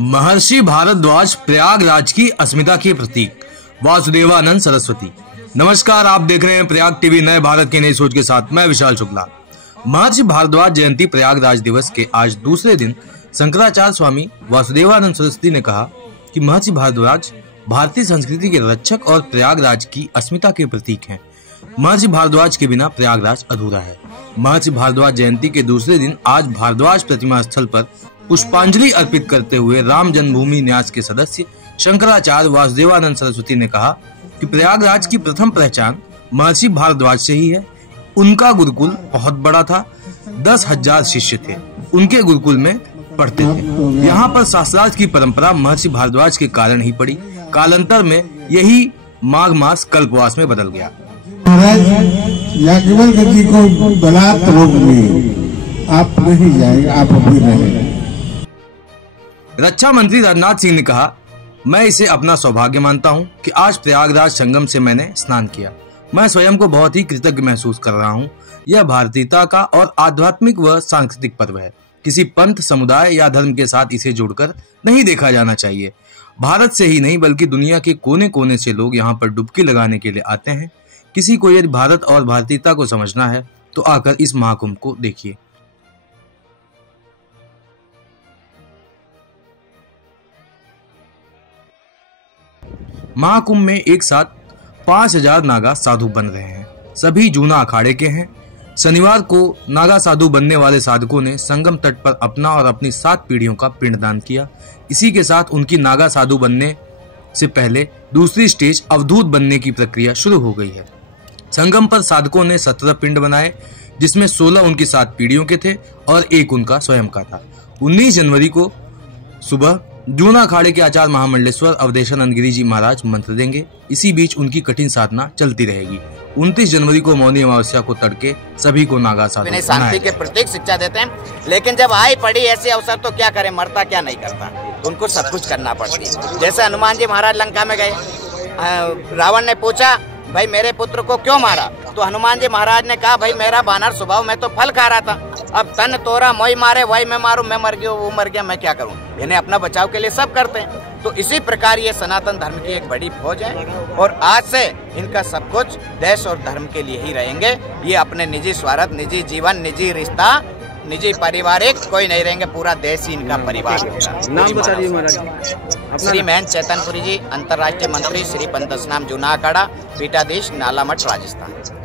महर्षि भारद्वाज प्रयागराज की अस्मिता के प्रतीक, वासुदेवानंद सरस्वती। नमस्कार, आप देख रहे हैं प्रयाग टीवी, नए भारत की नई सोच के साथ मैं विशाल शुक्ला। महर्षि भारद्वाज जयंती प्रयागराज दिवस के आज दूसरे दिन शंकराचार्य स्वामी वासुदेवानंद सरस्वती ने कहा कि महर्षि भारद्वाज भारतीय संस्कृति के रक्षक और प्रयागराज की अस्मिता के प्रतीक हैं। महर्षि भारद्वाज के बिना प्रयागराज अधूरा है। महर्षि भारद्वाज जयंती के दूसरे दिन आज भारद्वाज प्रतिमा स्थल पर पुष्पांजलि अर्पित करते हुए राम जन्मभूमि न्यास के सदस्य शंकराचार्य वासुदेवानंद सरस्वती ने कहा कि प्रयागराज की प्रथम पहचान महर्षि भारद्वाज से ही है। उनका गुरुकुल बहुत बड़ा था, 10,000 शिष्य थे, उनके गुरुकुल में पढ़ते थे। यहाँ पर शास्त्रार्थ की परंपरा महर्षि भारद्वाज के कारण ही पड़ी। कालांतर में यही माघ मास कल्पवास में बदल गया। याज्ञवल्क्य जी को बलात् रोग में आप नहीं जाएंगे, आप अभी रहेंगे। रक्षा मंत्री राजनाथ सिंह ने कहा, मैं इसे अपना सौभाग्य मानता हूं कि आज प्रयागराज संगम से मैंने स्नान किया। मैं स्वयं को बहुत ही कृतज्ञ महसूस कर रहा हूं। यह भारतीयता का और आध्यात्मिक व सांस्कृतिक पर्व है। किसी पंथ, समुदाय या धर्म के साथ इसे जोड़कर नहीं देखा जाना चाहिए। भारत से ही नहीं बल्कि दुनिया के कोने कोने से लोग यहाँ पर डुबकी लगाने के लिए आते हैं। किसी को यदि भारत और भारतीयता को समझना है तो आकर इस महाकुंभ को देखिए। महाकुंभ में एक साथ 5,000 नागा साधु बन रहे हैं। सभी जूना अखाड़े के हैं। शनिवार को नागा साधु बनने वाले साधकों ने संगम तट पर अपना और अपनी 7 पीढ़ियों का पिंडदान किया। इसी के साथ उनकी नागा साधु बनने से पहले दूसरी स्टेज अवधूत बनने की प्रक्रिया शुरू हो गई है। संगम पर साधकों ने 17 पिंड बनाए, जिसमें 16 उनकी 7 पीढ़ियों के थे और 1 उनका स्वयं का था। 19 जनवरी को सुबह जूना अखाड़े के आचार्य महामंडलेश्वर अवधेशानंद गिरी जी महाराज मंत्र देंगे। इसी बीच उनकी कठिन साधना चलती रहेगी। 29 जनवरी को मौनी अमावस्या को तड़के सभी को नागा साधु शांति के प्रतीक शिक्षा देते हैं, लेकिन जब आई पड़ी ऐसे अवसर तो क्या करें, मरता क्या नहीं करता, उनको सब कुछ करना पड़ती है। जैसे हनुमान जी महाराज लंका में गए, रावण ने पूछा भाई मेरे पुत्र को क्यों मारा, तो हनुमान जी महाराज ने कहा भाई मेरा बानर स्वभाव, मैं तो फल खा रहा था, अब तन तोरा मोई मारे वही मैं मारूं, मैं मर गया वो मर गया, मैं क्या करूं। इन्हें अपना बचाव के लिए सब करते हैं। तो इसी प्रकार ये सनातन धर्म की एक बड़ी फौज है और आज से इनका सब कुछ देश और धर्म के लिए ही रहेंगे। ये अपने निजी स्वार्थ, निजी जीवन, निजी रिश्ता, निजी पारिवारिक कोई नहीं रहेंगे, पूरा देश ही इनका परिवार। नाम बता दीजिए महाराज। श्री महेंद्र चैतनपुरी जी, अंतर्राष्ट्रीय मंत्री, श्री पंतसनाम जूना अखाड़ा, पीठाधीश, नालामठ, राजस्थान।